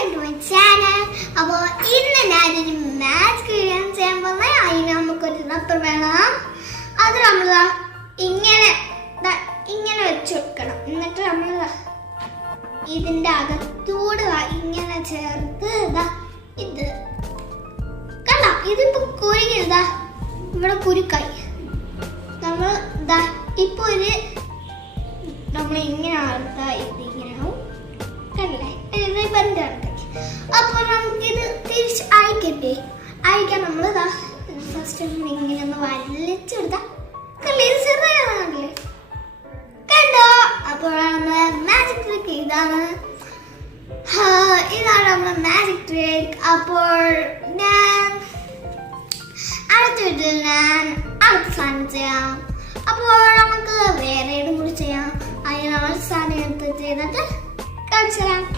back to my channel. അപ്പോൾ ഇന്ന് ഞാനൊരു മാജിക് ചെയ്യാൻ പോകുന്നത്. അതിന് നമുക്കൊരു റബ്ബർ വേണം. അത് നമ്മൾ ഇങ്ങനെ വെച്ച് വെക്കണം. എന്നിട്ട് നമ്മൾ ഇതിൻ്റെ അകത്തൂടെ ഇങ്ങനെ ചേർത്ത് ഇത് കണ്ട ഇതിപ്പോൾ കുരുങ്ങിയതാ ഇവിടെ കുരുക്കായി. നമ്മൾ ഇപ്പോൾ നമ്മൾ ഇങ്ങനെ ഇതിങ്ങനെ ആവും കണ്ടല്ലേ ഇത് ബന്ധമാണ്. അപ്പോൾ നമുക്കിത് തിരിച്ച് അയക്കാൻ നമ്മൾ ഫസ്റ്റ് ഇങ്ങനെ ഒന്ന് വലിച്ചെടുത്താൽ കല്ലേ ചെറിയതാണല്ലേ കണ്ടോ. അപ്പോൾ നമ്മളെ മാജിക് ട്രിക്ക് ഇതാണ് നമ്മുടെ മാജിക് ട്രിക്ക്. അപ്പോൾ ഞാൻ അടുത്ത സാധനം ചെയ്യാം. അപ്പോൾ നമുക്ക് വേറെ കൂടി ചെയ്യാം. അതിന് നമ്മൾ സാധനം എടുത്ത് ചെയ്തിട്ട് കാണിച്ചു തരാം.